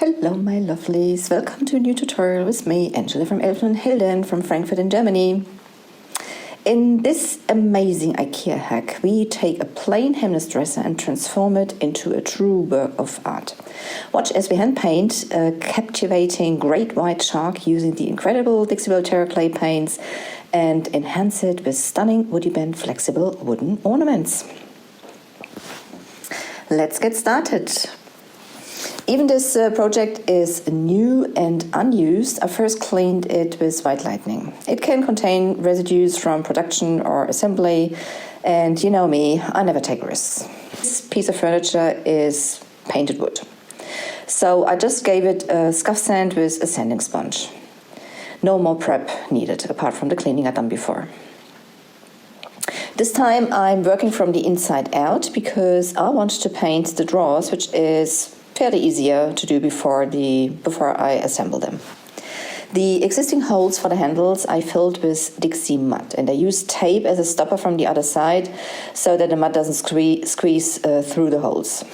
Hello my lovelies, welcome to a new tutorial with me, Angela from Elfen Hilden from Frankfurt in Germany. In this amazing IKEA hack, we take a plain Hemnes dresser and transform it into a true work of art. Watch as we hand paint a captivating great white shark using the incredible Dixiebelle Terra Clay Paints and enhance it with stunning WoodUbend flexible wooden ornaments. Let's get started. Even this project is new and unused. I first cleaned it with white lightning. It can contain residues from production or assembly, and you know me, I never take risks. This piece of furniture is painted wood. So I just gave it a scuff sand with a sanding sponge. No more prep needed, apart from the cleaning I've done before. This time I'm working from the inside out because I want to paint the drawers, which is fairly easier to do before I assemble them. The existing holes for the handles I filled with Dixie mud, and I used tape as a stopper from the other side so that the mud doesn't squeeze through the holes.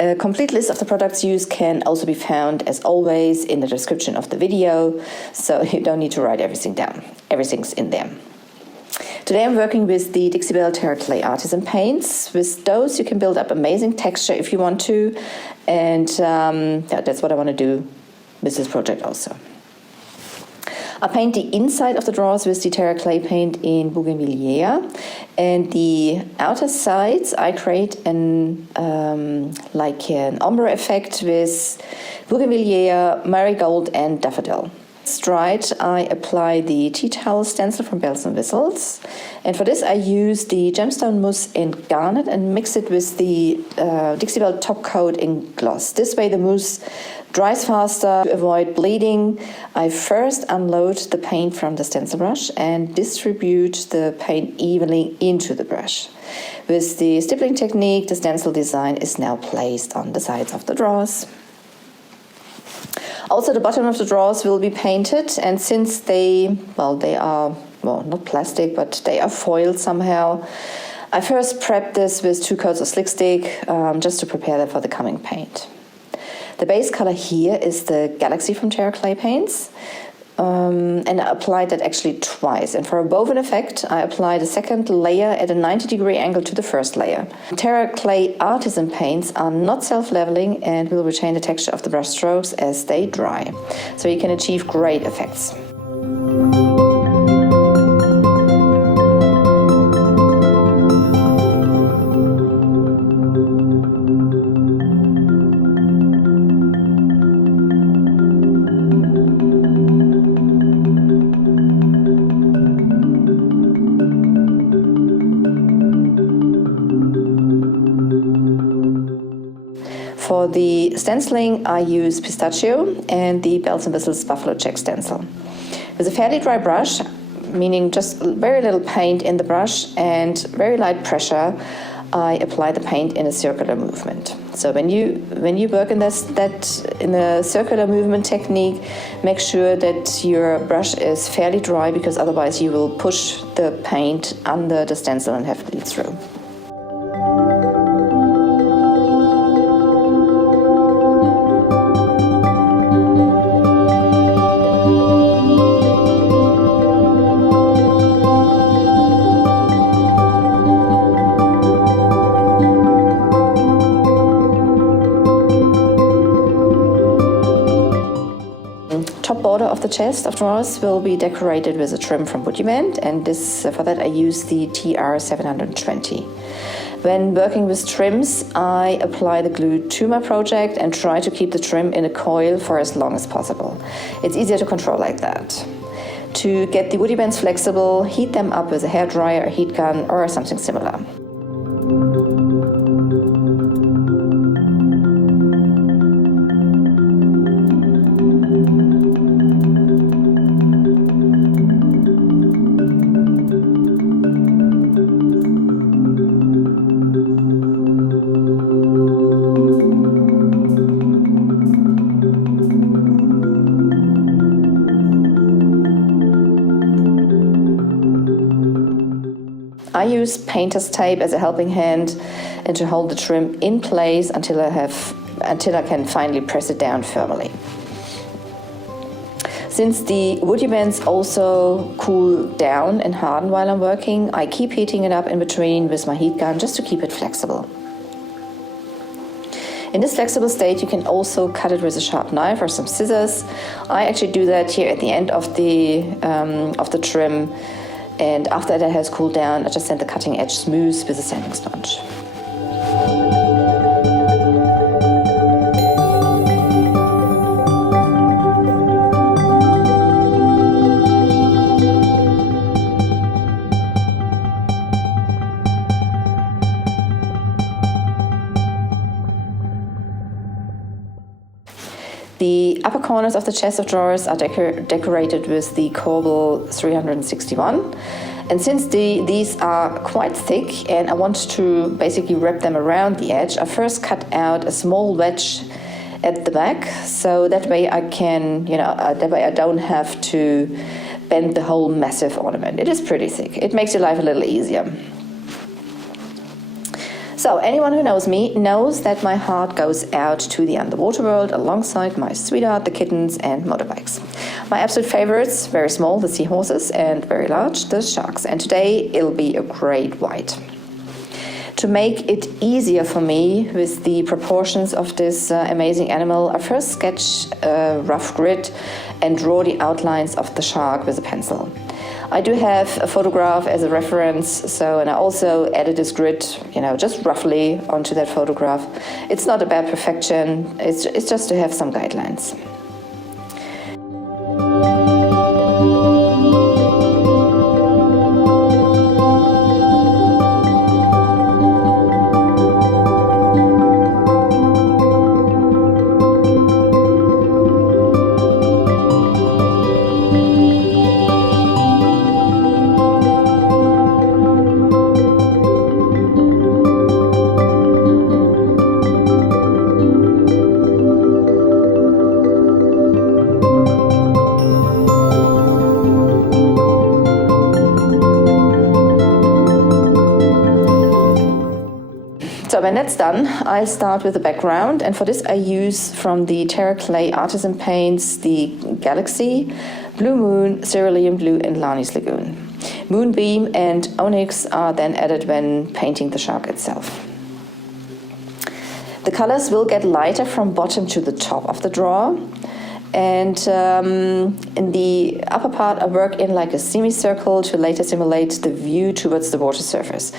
A complete list of the products used can also be found, as always, in the description of the video, so you don't need to write everything down. Everything's in there. Today I'm working with the Dixiebelle Terra Clay Artisan Paints. With those you can build up amazing texture if you want to, and that's what I want to do with this project also. I paint the inside of the drawers with the Terra Clay paint in Bougainvillea, and the outer sides I create an ombre effect with Bougainvillea, marigold and daffodil. Dried, I apply the tea towel stencil from Bells and Whistles, and for this I use the gemstone mousse in garnet and mix it with the Dixiebelle top coat in gloss. This way the mousse dries faster. To avoid bleeding, I first unload the paint from the stencil brush and distribute the paint evenly into the brush. With the stippling technique, the stencil design is now placed on the sides of the drawers. Also, the bottom of the drawers will be painted, and since they are not plastic, but they are foiled somehow, I first prep this with 2 coats of slick stick just to prepare them for the coming paint. The base color here is the Galaxy from Terra Clay Paints, and I applied that actually twice. And for a woven effect, I applied a second layer at a 90-degree angle to the first layer. Terra Clay Artisan Paints are not self-leveling and will retain the texture of the brush strokes as they dry, so you can achieve great effects. For the stenciling, I use pistachio and the Bells and Whistles Buffalo Check stencil. With a fairly dry brush, meaning just very little paint in the brush and very light pressure, I apply the paint in a circular movement. So when you work in in a circular movement technique, make sure that your brush is fairly dry, because otherwise you will push the paint under the stencil and have it bleed through. Top border of the chest of drawers will be decorated with a trim from WoodUbend, and for that I use the TR 720. When working with trims, I apply the glue to my project and try to keep the trim in a coil for as long as possible. It's easier to control like that. To get the WoodUbends flexible, heat them up with a hairdryer, a heat gun, or something similar. I use painter's tape as a helping hand and to hold the trim in place until I have until I can finally press it down firmly. Since the WoodUbends also cool down and harden while I'm working, I keep heating it up in between with my heat gun just to keep it flexible. In this flexible state, you can also cut it with a sharp knife or some scissors. I actually do that here at the end of the trim, and after that has cooled down, I just sand the cutting edge smooth with a sanding sponge. The upper corners of the chest of drawers are decorated with the Corbel 361. And since these are quite thick and I want to basically wrap them around the edge, I first cut out a small wedge at the back, so that way I can, that way I don't have to bend the whole massive ornament. It is pretty thick. It makes your life a little easier. So anyone who knows me knows that my heart goes out to the underwater world alongside my sweetheart, the kittens and motorbikes. My absolute favorites, very small, the seahorses, and very large, the sharks. And today it'll be a great white. To make it easier for me with the proportions of this amazing animal, I first sketch a rough grid and draw the outlines of the shark with a pencil. I do have a photograph as a reference, and I also added this grid, just roughly onto that photograph. It's not about perfection, it's just to have some guidelines. So when that's done, I start with the background, and for this I use from the Terra Clay Artisan Paints the Galaxy, Blue Moon, Cerulean Blue and Lani's Lagoon. Moonbeam and Onyx are then added when painting the shark itself. The colors will get lighter from bottom to the top of the drawer, and in the upper part I work in like a semicircle to later simulate the view towards the water surface.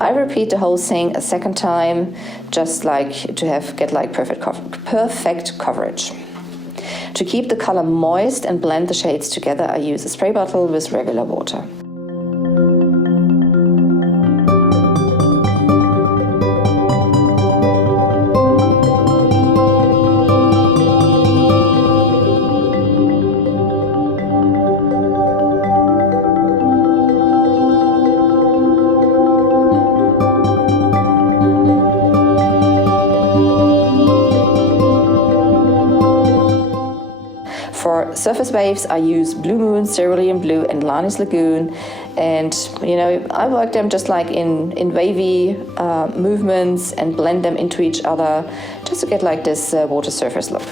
I repeat the whole thing a second time, just like to get like perfect coverage. To keep the color moist and blend the shades together, I use a spray bottle with regular water. For surface waves, I use Blue Moon, Cerulean Blue, and Lanis Lagoon. And, I work them just like in wavy movements and blend them into each other just to get like this water surface look.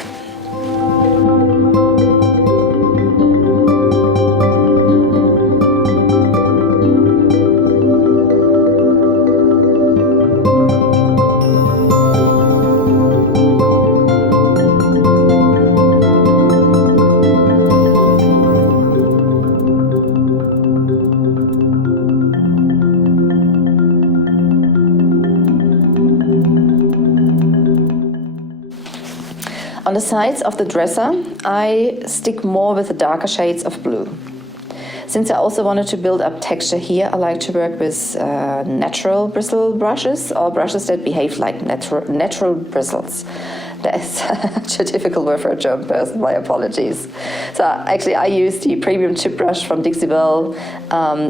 On the sides of the dresser, I stick more with the darker shades of blue. Since I also wanted to build up texture here, I like to work with natural bristle brushes, or brushes that behave like natural bristles. That is such a difficult word for a German person, my apologies. So actually I use the premium chip brush from Dixiebelle.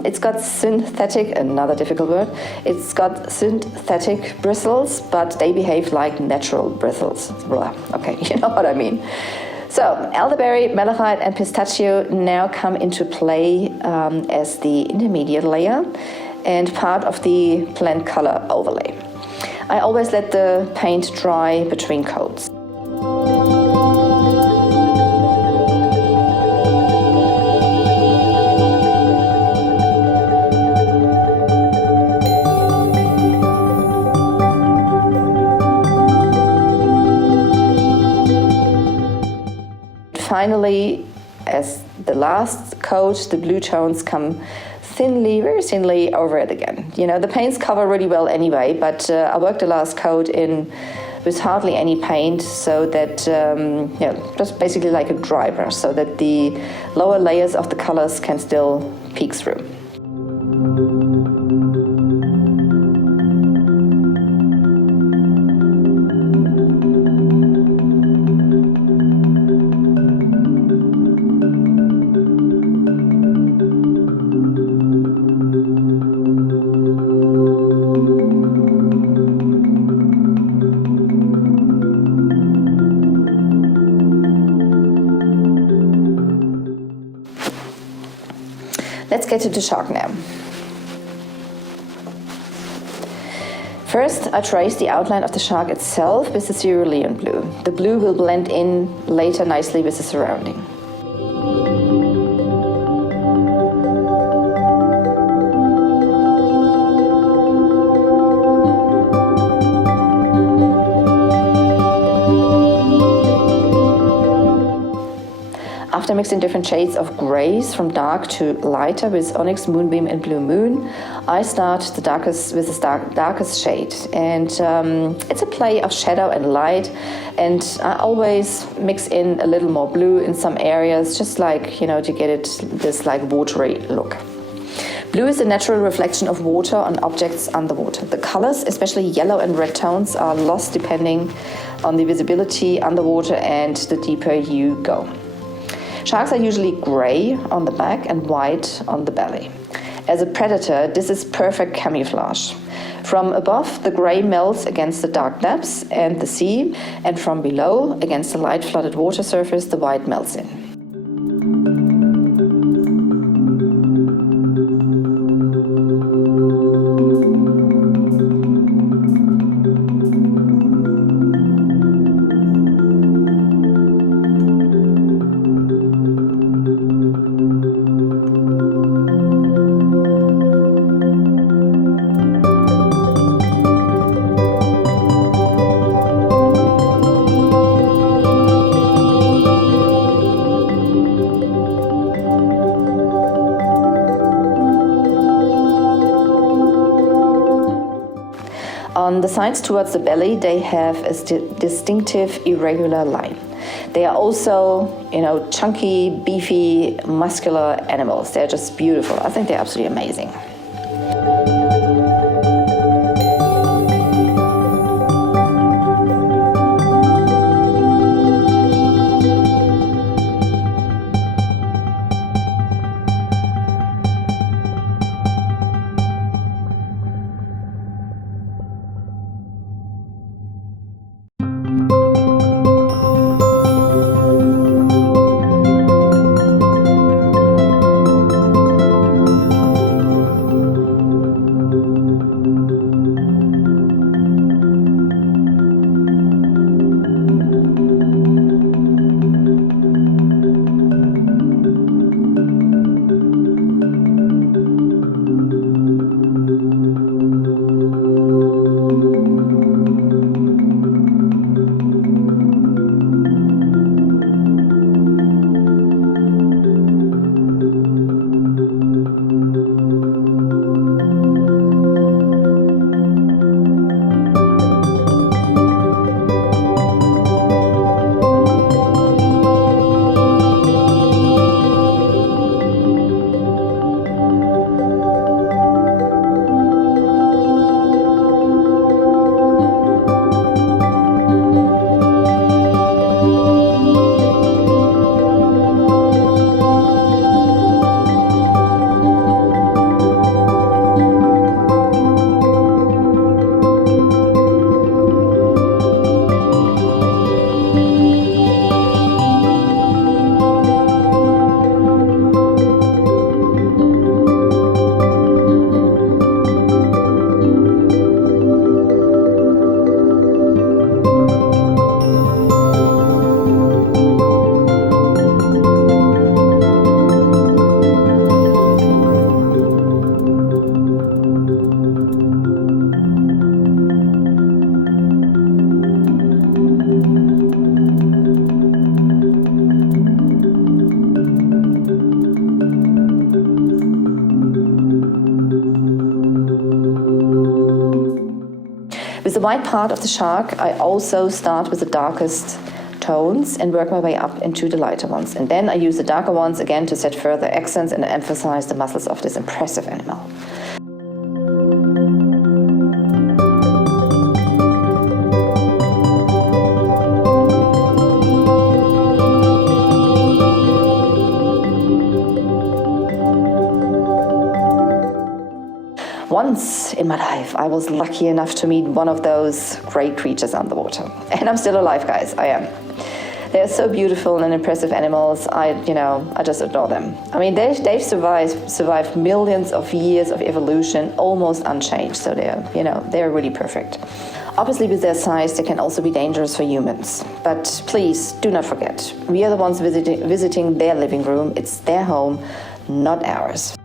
It's got synthetic, another difficult word, it's got synthetic bristles, but they behave like natural bristles. Blah. Okay, you know what I mean. So elderberry, malachite, and pistachio now come into play as the intermediate layer and part of the blend color overlay. I always let the paint dry between coats. Finally, as the last coat, the blue tones come thinly, very thinly over it again. The paints cover really well anyway, but I worked the last coat in with hardly any paint, so that, just basically like a dry brush, so that the lower layers of the colors can still peek through. Let's get to the shark now. First, I trace the outline of the shark itself with the cerulean blue. The blue will blend in later nicely with the surrounding. After mixing different shades of grays from dark to lighter with Onyx, Moonbeam, and Blue Moon, I start with the darkest shade. And it's a play of shadow and light, and I always mix in a little more blue in some areas, just like, to get it this like watery look. Blue is a natural reflection of water on objects underwater. The colors, especially yellow and red tones, are lost depending on the visibility underwater and the deeper you go. Sharks are usually gray on the back and white on the belly. As a predator, this is perfect camouflage. From above, the gray melts against the dark depths and the sea, and from below, against the light flooded water surface, the white melts in. On the sides towards the belly, they have a distinctive irregular line. They are also, chunky, beefy, muscular animals. They're just beautiful. I think they're absolutely amazing. the white part of the shark, I also start with the darkest tones and work my way up into the lighter ones. And then I use the darker ones again to set further accents and emphasize the muscles of this impressive animal. Once in my life, I was lucky enough to meet one of those great creatures underwater. And I'm still alive, guys, I am. They're so beautiful and impressive animals. I just adore them. I mean, they've survived millions of years of evolution, almost unchanged. So they're really perfect. Obviously, with their size, they can also be dangerous for humans. But please, do not forget, we are the ones visiting their living room. It's their home, not ours.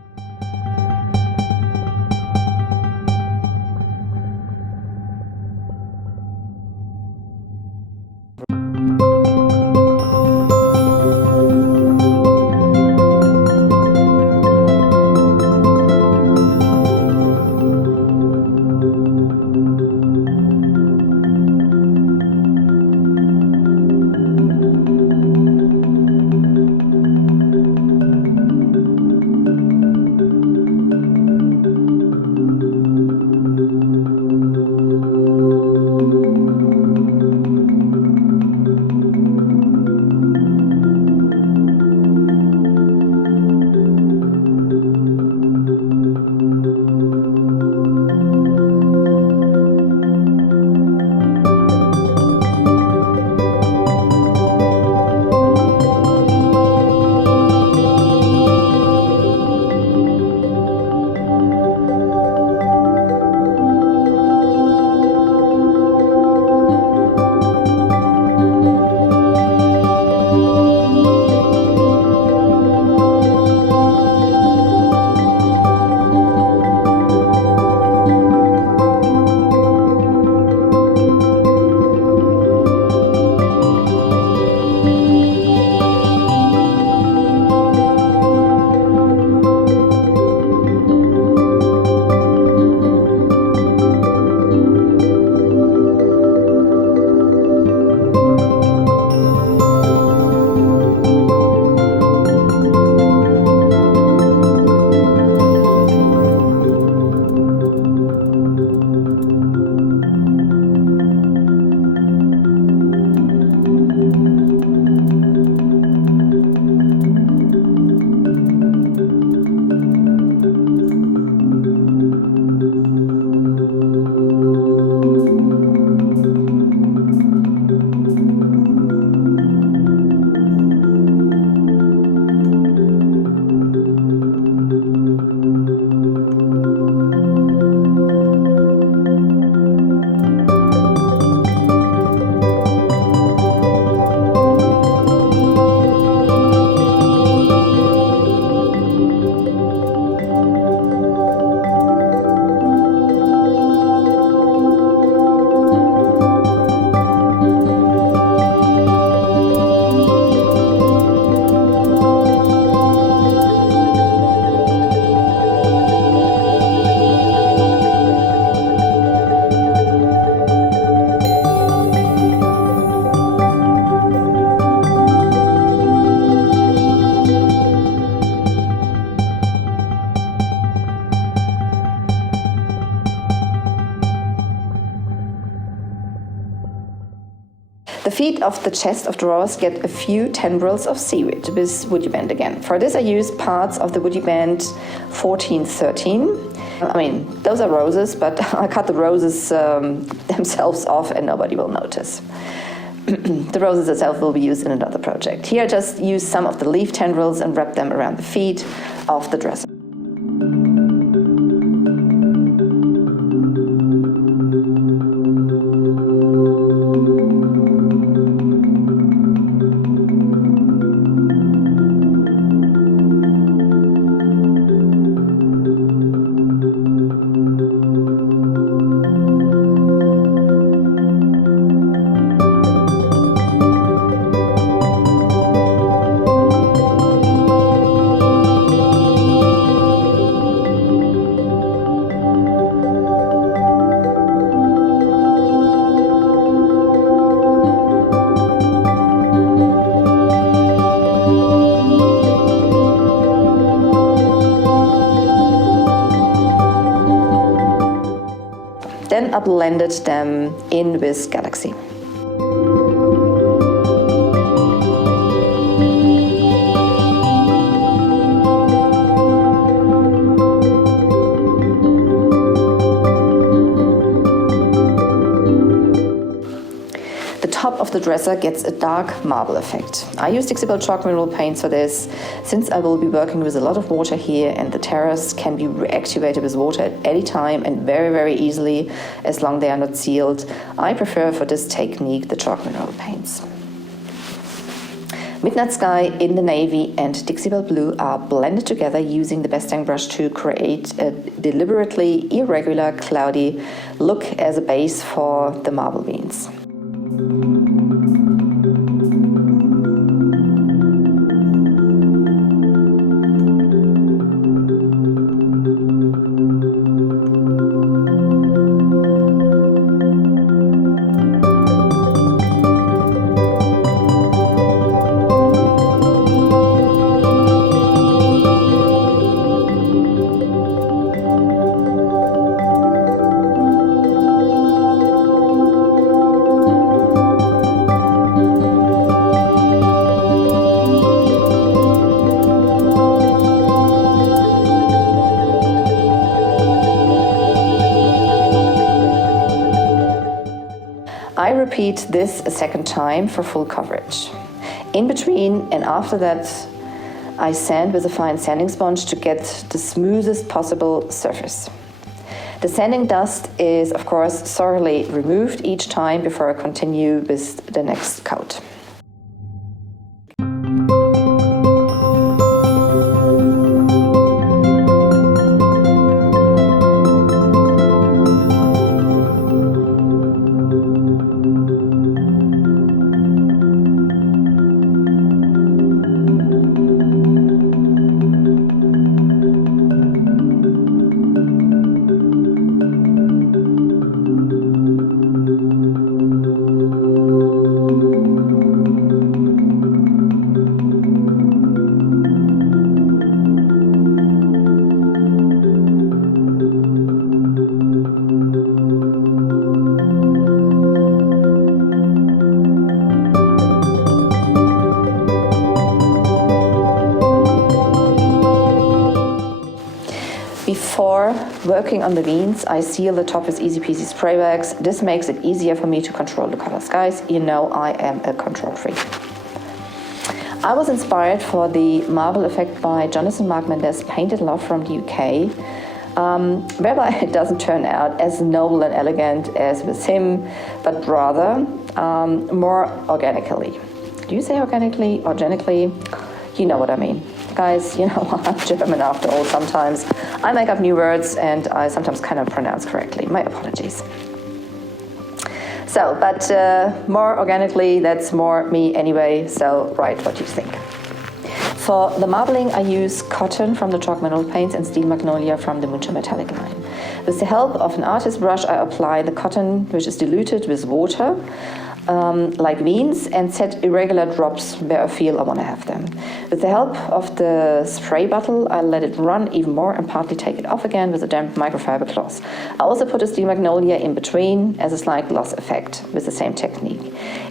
The feet of the chest of drawers get a few tendrils of seaweed with WoodUbend again. For this I use parts of the WoodUbend 1413. I mean, those are roses, but I cut the roses themselves off and nobody will notice. The roses itself will be used in another project. Here I just use some of the leaf tendrils and wrap them around the feet of the dresser. Then I blended them in with Galaxy. The top of the dresser gets a dark marble effect. I use Dixiebelle chalk mineral paints for this, since I will be working with a lot of water here, and the terras can be reactivated with water at any time and very, very easily, as long as they are not sealed. I prefer for this technique the chalk mineral paints. Midnight Sky in the navy and Dixiebelle Blue are blended together using the Bestang brush to create a deliberately irregular, cloudy look as a base for the marble beans. I repeat this a second time for full coverage. In between and after that, I sand with a fine sanding sponge to get the smoothest possible surface. The sanding dust is, of course, thoroughly removed each time before I continue with the next coat. Before working on the beans, I seal the top with easy peasy spray wax. This makes it easier for me to control the colors. Guys, you know I am a control freak. I was inspired for the marble effect by Jonathan Mark Mendes' Painted Love from the UK, whereby it doesn't turn out as noble and elegant as with him, but rather more organically. Do you say organically? Organically? You know what I mean. Guys, you know, I'm German after all sometimes. I make up new words and I sometimes cannot pronounce correctly. My apologies. So, but more organically, that's more me anyway, so write what you think. For the marbling, I use cotton from the chalk mineral paints and steel magnolia from the Muncher metallic line. With the help of an artist brush, I apply the cotton, which is diluted with water, like beans, and set irregular drops where I feel I want to have them. With the help of the spray bottle, I let it run even more and partly take it off again with a damp microfiber cloth. I also put a steel magnolia in between as a slight gloss effect with the same technique.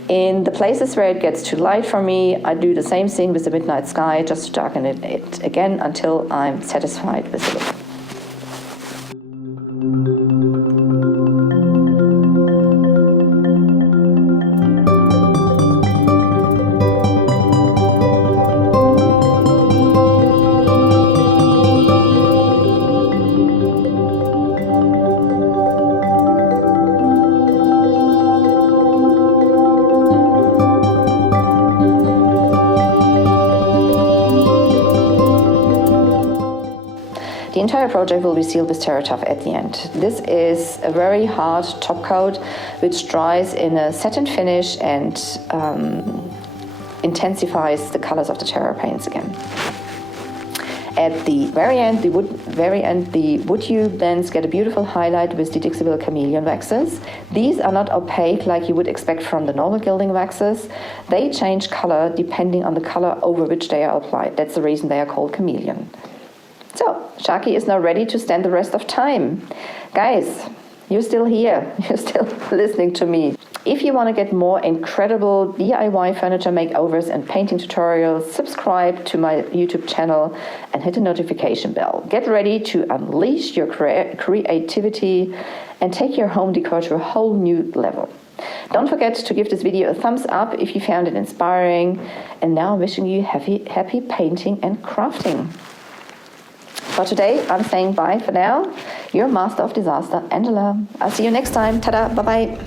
In the places where it gets too light for me, I do the same thing with the Midnight Sky, just to darken it again until I'm satisfied with the look. The entire project will be sealed with Terra at the end. This is a very hard top coat which dries in a satin finish and intensifies the colors of the Terra paints again. At the very end, the WoodUbends get a beautiful highlight with the Dixiebelle chameleon waxes. These are not opaque like you would expect from the normal gilding waxes. They change color depending on the color over which they are applied. That's the reason they are called chameleon. So, Shaki is now ready to stand the rest of time. Guys, you're still here. You're still listening to me. If you want to get more incredible DIY furniture makeovers and painting tutorials, subscribe to my YouTube channel and hit the notification bell. Get ready to unleash your creativity and take your home decor to a whole new level. Don't forget to give this video a thumbs up if you found it inspiring. And now I'm wishing you happy painting and crafting. For today, I'm saying bye for now. Your master of disaster, Angela. I'll see you next time. Ta-da, bye-bye.